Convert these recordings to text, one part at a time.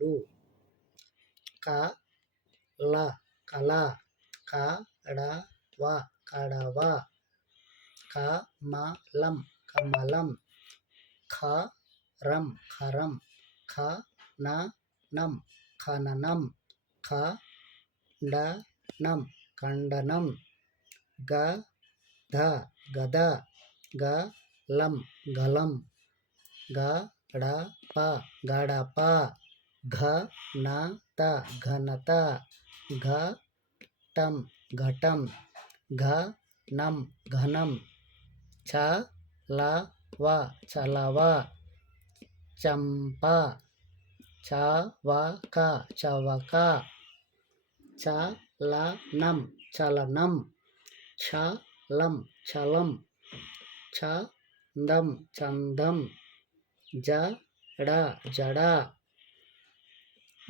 కాళ్ళు క ల కళ కడవ కడవ. కమలం కమలం. ఖరం ఖరం ఖననం. ఖననం ఖండనం. ఖండనం గద. గద గలం. గలం గడప గడప घनता घनता घटम घटम घनम घनम छलावा छलावा चंपा छावका छावका छलनम छलनम छलम छलम, छंदम छंदम, जड़ा जड़ा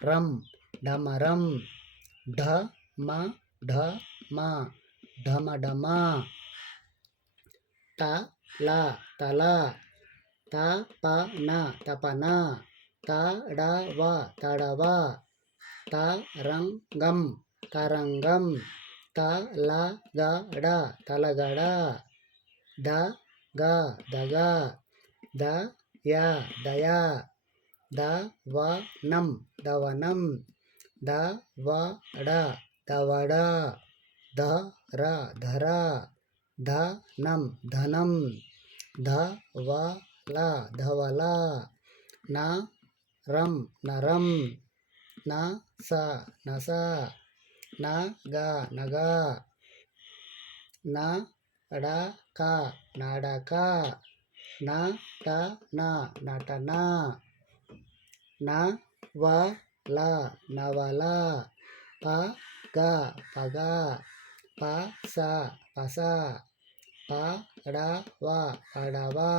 డంబం డమరం డమరం ఢమ ఢమ త ల తల త ప న తపన. త డ వ తడవ. త రంగం తరంగం. త ల గ డ తలగడ. ద గ దగ. ద య దయా. దవనం. దవనం. దవడ. దవడ. ధర ధర ధనం ధనం ధవల ధవల నరం నరం నస నస నగ నగ నడక నడక నటన నటన ந வ ல நவலா ப க பகா ப ச பசா ப ட வ படவா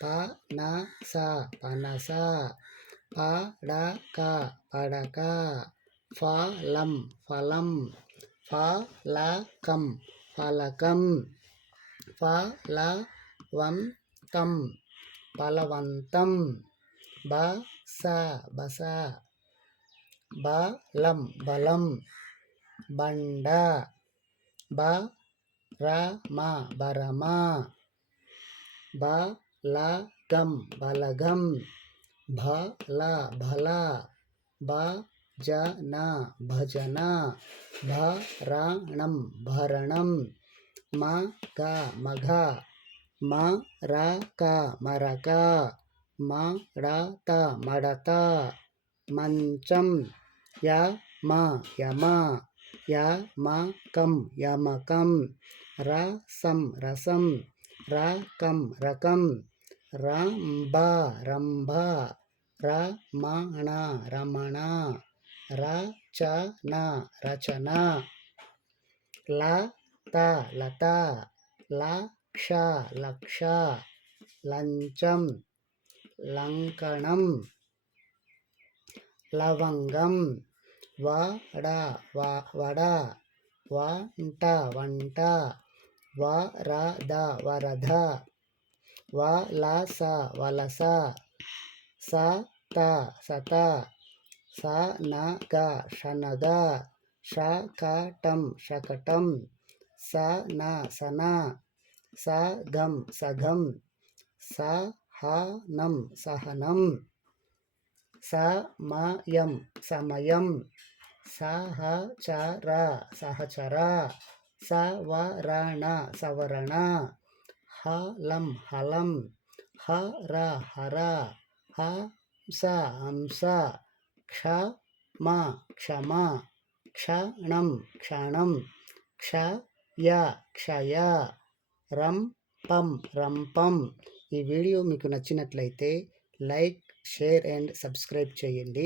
ப ந ச பனசா ப ட க படகா ஃப ஃபலம் ஃப ஃபலகம் ஃப ல பலவந்தம். బస బస బలం బలం బండ బరమ బరమ బలగం బలగం భల భల భజన భజన భరణం భరణం మగ మఘ మరక మరక మడత మడత మంచం యమ యమ యమకం యమకం రసం రసం రకం రకం రంభ రంభ రమణ రమణ రచన రచన లత లత లక్ష లక్ష లంచం లంకణం లవంగం వడ వడ వంట వంట వరద వరద వలస వలస సత సత సనగ శనగ శకటం శకటం సన సన సగం సగం సహనం సహనం. సమయం సమయం. సహచర సహచర. సవరణ సవరణ. హలం హలం. హర హర. హంస హంస. క్షమ క్షమ. క్షణం క్షణం. క్షయ క్షయ. రంపం రంపం. ఈ వీడియో మీకు నచ్చినట్లయితే లైక్ షేర్ అండ్ సబ్స్క్రైబ్ చేయండి.